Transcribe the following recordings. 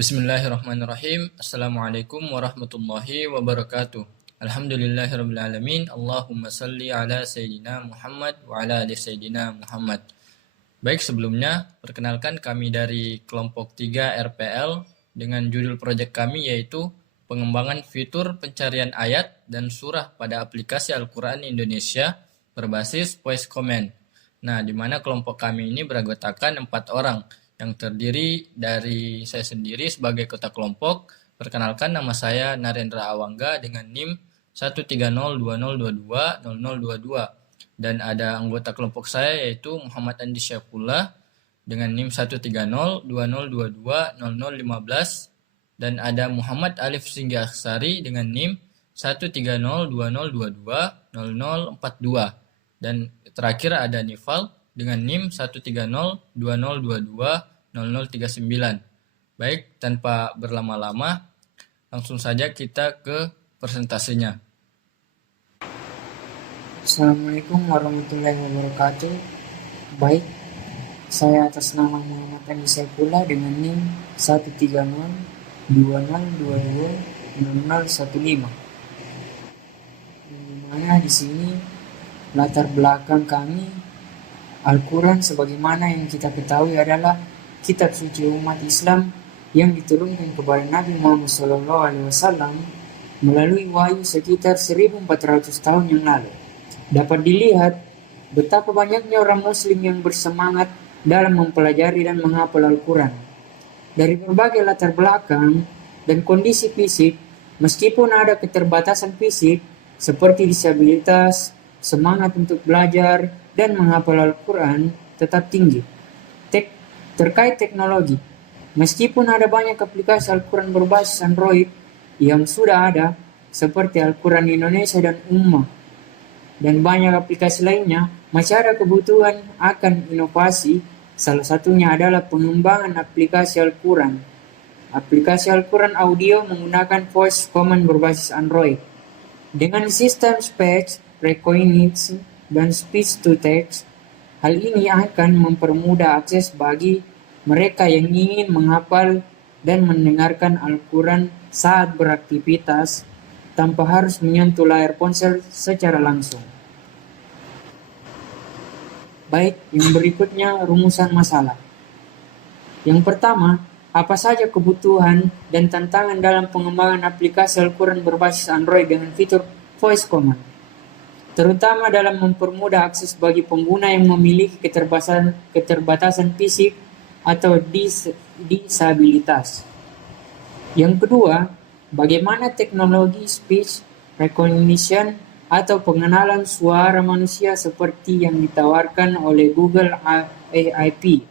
Bismillahirrahmanirrahim. Assalamualaikum warahmatullahi wabarakatuh. Alhamdulillahirrabbilalamin. Allahumma salli ala Sayyidina Muhammad wa ala ali Sayyidina Muhammad. Baik, sebelumnya perkenalkan kami dari kelompok 3 RPL dengan judul proyek kami yaitu pengembangan fitur pencarian ayat dan surah pada aplikasi Al-Quran Indonesia berbasis voice command. Nah, di mana kelompok kami ini beranggotakan 4 orang yang terdiri dari saya sendiri sebagai ketua kelompok. Perkenalkan, nama saya Narendra Awangga dengan NIM 13020220022 dan ada anggota kelompok saya yaitu Muhammad Andi Syafullah dengan NIM 13020220015 dan ada Muhammad Alif Singgasari dengan NIM 13020220042 dan terakhir ada Nifal dengan NIM 13020220039. Baik, tanpa berlama-lama, langsung saja kita ke presentasinya. Assalamualaikum warahmatullahi wabarakatuh. Baik, saya atas nama Muhammad Andi Saifullah dengan NIM 13020220015. Dimana di sini latar belakang kami Al-Quran sebagaimana yang kita ketahui adalah kitab suci umat Islam yang diturunkan kepada Nabi Muhammad SAW melalui wahyu sekitar 1400 tahun yang lalu. Dapat dilihat betapa banyaknya orang muslim yang bersemangat dalam mempelajari dan menghafal Al-Quran. Dari berbagai latar belakang dan kondisi fisik, meskipun ada keterbatasan fisik seperti disabilitas, semangat untuk belajar dan menghafal Al-Quran tetap tinggi. Terkait teknologi, meskipun ada banyak aplikasi Al-Quran berbasis Android yang sudah ada, seperti Al-Quran Indonesia dan Ummah, dan banyak aplikasi lainnya, masih ada kebutuhan akan inovasi. Salah satunya adalah pengembangan aplikasi Al-Quran. Aplikasi Al-Quran audio menggunakan voice command berbasis Android. Dengan sistem speech recognition dan speech to text, hal ini akan mempermudah akses bagi mereka yang ingin menghafal dan mendengarkan Al-Quran saat beraktivitas tanpa harus menyentuh layar ponsel secara langsung. Baik, yang berikutnya rumusan masalah. Yang pertama, apa saja kebutuhan dan tantangan dalam pengembangan aplikasi Al-Quran berbasis Android dengan fitur voice command, terutama dalam mempermudah akses bagi pengguna yang memiliki keterbatasan fisik atau disabilitas. Yang kedua, bagaimana teknologi speech recognition atau pengenalan suara manusia seperti yang ditawarkan oleh Google AIP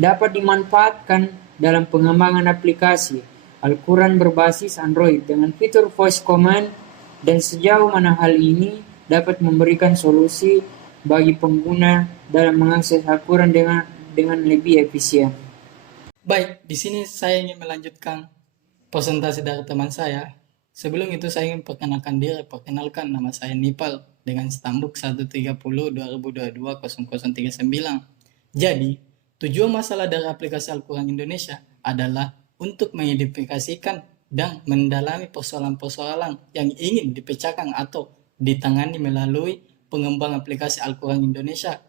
dapat dimanfaatkan dalam pengembangan aplikasi Al-Quran berbasis Android dengan fitur voice command, dan sejauh mana hal ini dapat memberikan solusi bagi pengguna dalam mengakses Al-Quran dengan lebih efisien. Baik, di sini saya ingin melanjutkan presentasi dari teman saya. Sebelum itu saya ingin perkenalkan diri. Perkenalkan, nama saya Nipal dengan stambuk 13020220039. Jadi, tujuan masalah dari aplikasi Al-Quran Indonesia adalah untuk mengidentifikasikan dan mendalami persoalan-persoalan yang ingin dipecahkan atau ditangani melalui pengembang aplikasi Al-Quran Indonesia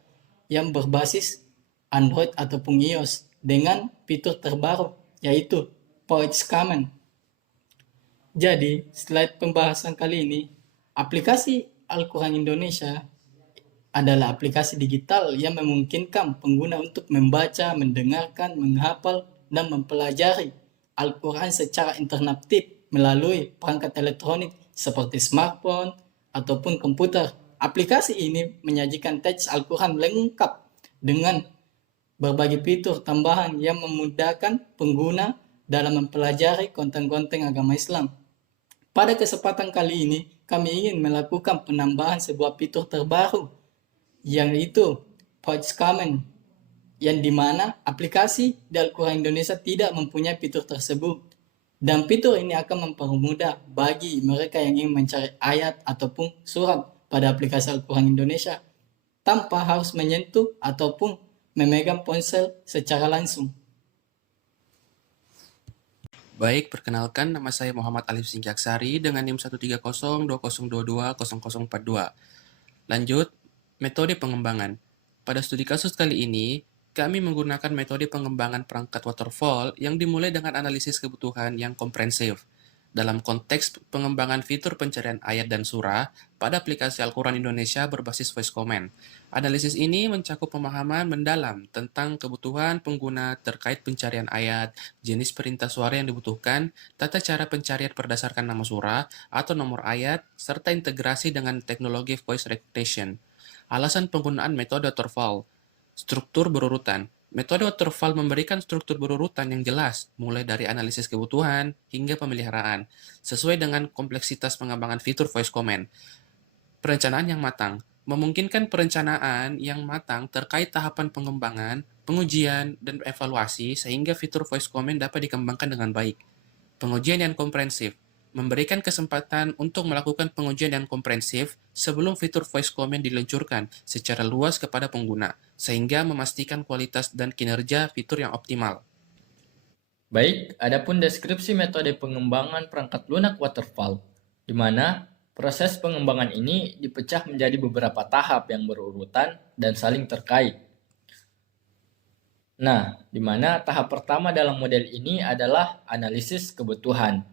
yang berbasis Android ataupun iOS dengan fitur terbaru yaitu voice command. Jadi, slide pembahasan kali ini, aplikasi Al-Quran Indonesia adalah aplikasi digital yang memungkinkan pengguna untuk membaca, mendengarkan, menghafal, dan mempelajari Al-Quran secara interaktif melalui perangkat elektronik seperti smartphone ataupun komputer. Aplikasi ini menyajikan teks Al-Quran lengkap dengan berbagai fitur tambahan yang memudahkan pengguna dalam mempelajari konten-konten agama Islam. Pada kesempatan kali ini, kami ingin melakukan penambahan sebuah fitur terbaru, yaitu voice command, yang dimana aplikasi di Al-Quran Indonesia tidak mempunyai fitur tersebut. Dan fitur ini akan mempermudah bagi mereka yang ingin mencari ayat ataupun surat pada aplikasi Al-Quran Indonesia tanpa harus menyentuh ataupun memegang ponsel secara langsung. Baik, perkenalkan nama saya Muhammad Alif Singkiaksari dengan NIM 13020220042. Lanjut, metode pengembangan. Pada studi kasus kali ini, kami menggunakan metode pengembangan perangkat waterfall yang dimulai dengan analisis kebutuhan yang komprehensif. Dalam konteks pengembangan fitur pencarian ayat dan surah pada aplikasi Al-Quran Indonesia berbasis voice command. Analisis ini mencakup pemahaman mendalam tentang kebutuhan pengguna terkait pencarian ayat, jenis perintah suara yang dibutuhkan, tata cara pencarian berdasarkan nama surah atau nomor ayat, serta integrasi dengan teknologi voice recognition. Alasan penggunaan metode waterfall. Struktur berurutan. Metode waterfall memberikan struktur berurutan yang jelas, mulai dari analisis kebutuhan hingga pemeliharaan, sesuai dengan kompleksitas pengembangan fitur voice command. Perencanaan yang matang. Memungkinkan perencanaan yang matang terkait tahapan pengembangan, pengujian, dan evaluasi sehingga fitur voice command dapat dikembangkan dengan baik. Pengujian yang komprehensif. Memberikan kesempatan untuk melakukan pengujian yang komprehensif sebelum fitur voice command diluncurkan secara luas kepada pengguna, sehingga memastikan kualitas dan kinerja fitur yang optimal. Baik, adapun deskripsi metode pengembangan perangkat lunak waterfall, di mana proses pengembangan ini dipecah menjadi beberapa tahap yang berurutan dan saling terkait. Nah, di mana tahap pertama dalam model ini adalah analisis kebutuhan,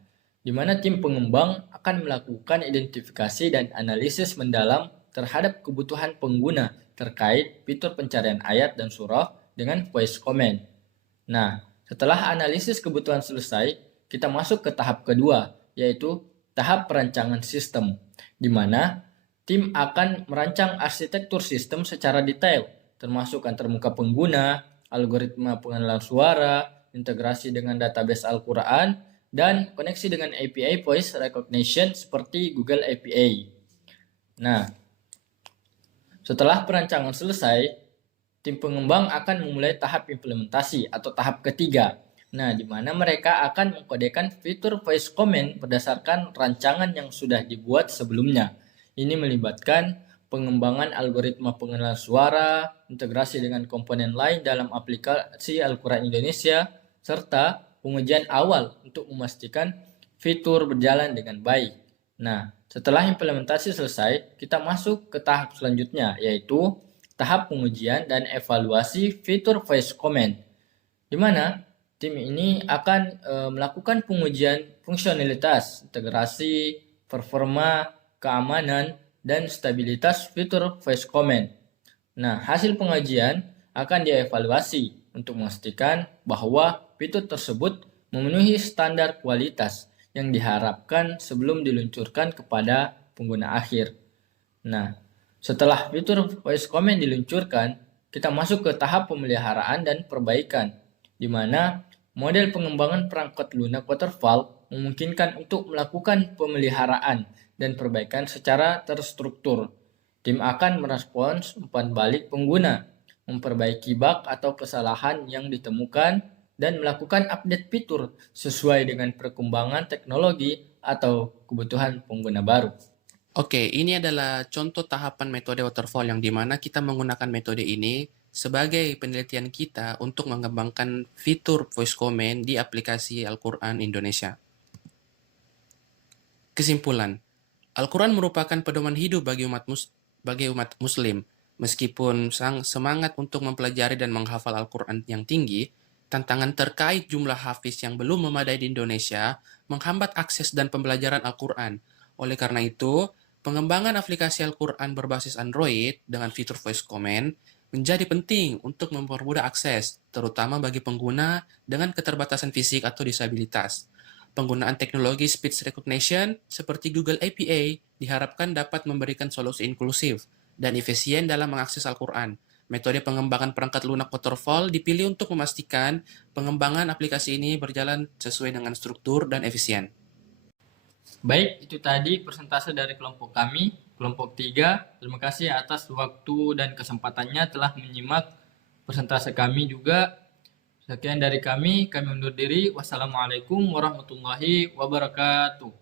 di mana tim pengembang akan melakukan identifikasi dan analisis mendalam terhadap kebutuhan pengguna terkait fitur pencarian ayat dan surah dengan voice command. Nah, setelah analisis kebutuhan selesai, kita masuk ke tahap kedua, yaitu tahap perancangan sistem, di mana tim akan merancang arsitektur sistem secara detail, termasuk antarmuka pengguna, algoritma pengenalan suara, integrasi dengan database Al-Quran, dan koneksi dengan API Voice Recognition seperti Google API. Nah, setelah perancangan selesai, tim pengembang akan memulai tahap implementasi atau tahap ketiga. Nah, di mana mereka akan mengkodekan fitur voice command berdasarkan rancangan yang sudah dibuat sebelumnya. Ini melibatkan pengembangan algoritma pengenalan suara, integrasi dengan komponen lain dalam aplikasi Al-Quran Indonesia, serta pengujian awal untuk memastikan fitur berjalan dengan baik. Nah, setelah implementasi selesai, kita masuk ke tahap selanjutnya, yaitu tahap pengujian dan evaluasi fitur voice command, di mana tim ini akan melakukan pengujian fungsionalitas, integrasi, performa, keamanan, dan stabilitas fitur voice command. Nah, hasil pengujian akan dievaluasi untuk memastikan bahwa fitur tersebut memenuhi standar kualitas yang diharapkan sebelum diluncurkan kepada pengguna akhir. Nah, setelah fitur voice command diluncurkan, kita masuk ke tahap pemeliharaan dan perbaikan, di mana model pengembangan perangkat lunak waterfall memungkinkan untuk melakukan pemeliharaan dan perbaikan secara terstruktur. Tim akan merespons umpan balik pengguna, memperbaiki bug atau kesalahan yang ditemukan, dan melakukan update fitur sesuai dengan perkembangan teknologi atau kebutuhan pengguna baru. Oke, ini adalah contoh tahapan metode waterfall yang dimana kita menggunakan metode ini sebagai penelitian kita untuk mengembangkan fitur voice command di aplikasi Al-Quran Indonesia. Kesimpulan, Al-Quran merupakan pedoman hidup bagi umat Muslim. Meskipun semangat untuk mempelajari dan menghafal Al-Quran yang tinggi, tantangan terkait jumlah hafiz yang belum memadai di Indonesia menghambat akses dan pembelajaran Al-Quran. Oleh karena itu, pengembangan aplikasi Al-Quran berbasis Android dengan fitur voice command menjadi penting untuk mempermudah akses, terutama bagi pengguna dengan keterbatasan fisik atau disabilitas. Penggunaan teknologi speech recognition seperti Google API diharapkan dapat memberikan solusi inklusif dan efisien dalam mengakses Al-Quran. Metode pengembangan perangkat lunak waterfall dipilih untuk memastikan pengembangan aplikasi ini berjalan sesuai dengan struktur dan efisien. Baik, itu tadi persentase dari kelompok kami, kelompok 3. Terima kasih atas waktu dan kesempatannya telah menyimak persentase kami juga. Sekian dari kami undur diri. Wassalamualaikum warahmatullahi wabarakatuh.